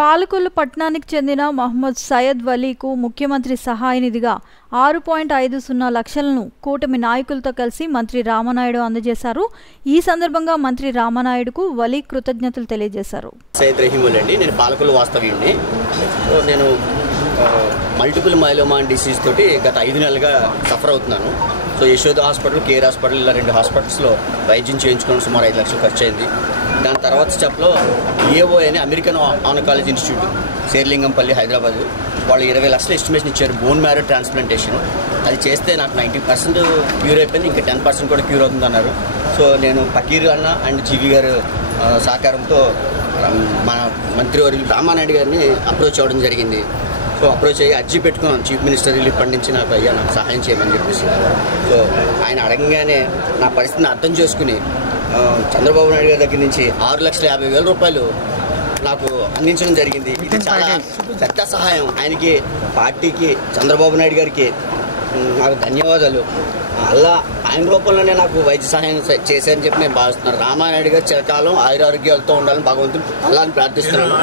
పాలకొల్లు పట్టణానికి చెందిన మహమ్మద్ సయ్యద్ వలీకు ముఖ్యమంత్రి సహాయ నిధిగా 6.50 లక్షలను కూటమి నాయకులతో కలిసి మంత్రి రామనాయుడు అందజేశారు. ఈ సందర్భంగా మంత్రి రామనాయుడుకు వలీ కృతజ్ఞతలు తెలియజేశారు. సయ్యద్ రహీములండి, నేను పాలకొల్లు వాస్తవ్యుడిని. నేను మల్టిపుల్ మైలోమా డిసీజ్ తోటి గత 5 నెలలుగా సఫర్ అవుతున్నాను. So Yashoda hospital, care hospital, ఇలా 2 హాస్పిటల్స్లో వైద్యం చేయించుకోవడం సుమారు 5 లక్షలు ఖర్చు అయింది. దాని తర్వాత స్టెప్లో EAO అని అమెరికన్ ఆనకాలజీ ఇన్స్టిట్యూట్, శేర్లింగంపల్లి, హైదరాబాద్, వాళ్ళు 20 లక్షల ఎస్టిమేషన్ ఇచ్చారు బోన్ మ్యారో ట్రాన్స్ప్లాంటేషన్. అది చేస్తే నాకు 90% క్యూర్ అయిపోయింది, ఇంకా 10% కూడా క్యూర్ అవుతుందన్నారు. సో నేను ఫకీర్ అన్న అండ్ జీవి గారు సహకారంతో మన మంత్రివర్యులు రామానాయుడు గారిని అప్రోచ్ అవ్వడం జరిగింది. సో అప్రోచ్ అయ్యి అర్జీ పెట్టుకున్నాను చీఫ్ మినిస్టర్ రిలీఫ్ ఫండ్ నుంచి నాకు నాకు సహాయం చేయమని చెప్పేసి. సో ఆయన అడగంగానే నా పరిస్థితిని అర్థం చేసుకుని చంద్రబాబు నాయుడు గారి దగ్గర నుంచి 6,50,000 రూపాయలు నాకు అందించడం జరిగింది. ఇది చాలా పెద్ద సహాయం. ఆయనకి, పార్టీకి, చంద్రబాబు నాయుడు గారికి నాకు ధన్యవాదాలు. అలా ఆయన రూపంలోనే నాకు వైద్య సహాయం చేశారని చెప్పి నేను భావిస్తున్నాను. రామానాయుడు గారు చిరకాలం ఆయురారోగ్యాలతో ఉండాలని భగవంతుడు అలా ప్రార్థిస్తున్నాను.